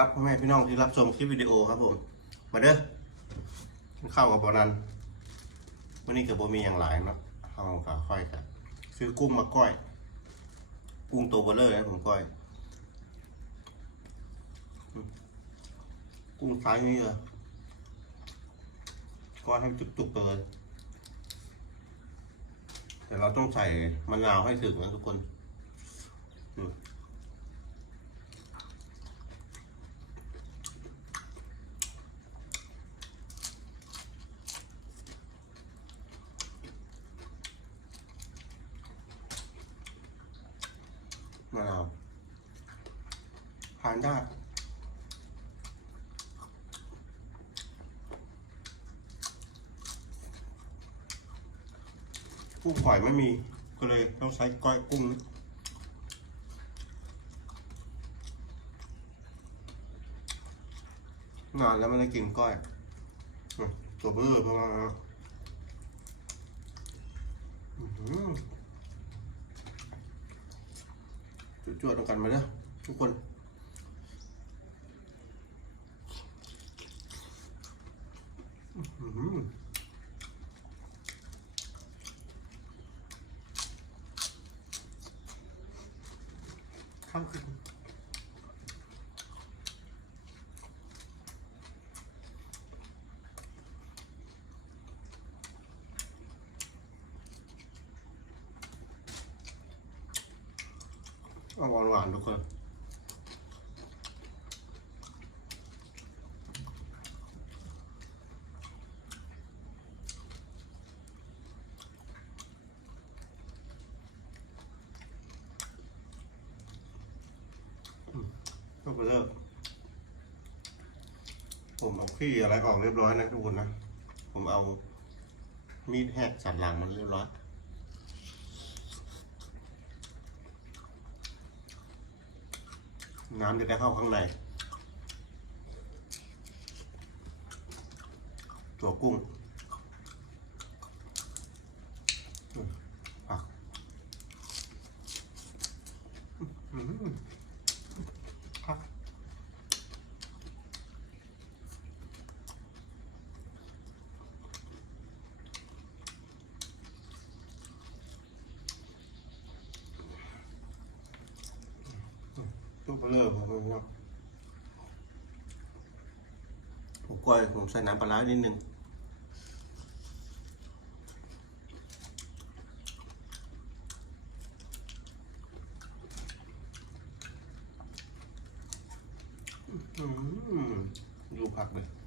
ครับพ่อแม่พี่น้องที่รับชมคลิปวิดีโอครับผม มาเด้อกินข้ากับบอนันวันนี้กับโบมีอย่างหลายเนาะข้ากับค่อยกันซื้อกุ้งมาก้อย กุ้งตัวเบลเลอร์นะผมก้อย กุ้งไซส์นี้เลยก้อยให้จุกๆเลยแต่เราต้องใส่มะนาวให้ถึงนะทุกคน มะนาวทานได้กุ้งฝอยไม่มี ก็เลยต้องใช้ก้อยกุ้งนานแล้วไม่ได้กินก้อย ตัวเบลอเพราะว่าอื้อ หือจวดตรงกันมาเด้อทุกคนข้าวคือ นเอาหวานๆทุกคนก็ไปเลิกผมเอาขี้อะไรออกเรียบร้อยนะทุกคนนะ ผมเอามีดแหกสันหลังมันเรียบร้อย น้ำจะได้เข้าข้างในตัวกุ้งผักอืม ตัวเบลอผมเอาผมก้อยผมใส่น้ำปลาร้านิดนึงอืมดูผักเลย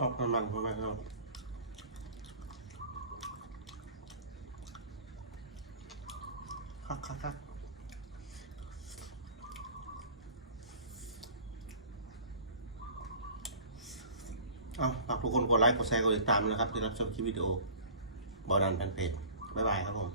ออกมันมันๆมันๆครับครับครับเอาฝากทุกคนกดไลค์ กดแชร์ กดติดตามนะครับที่รับชมคลิปวิดีโอบอดันแฟนเพจบ๊ายบายครับผม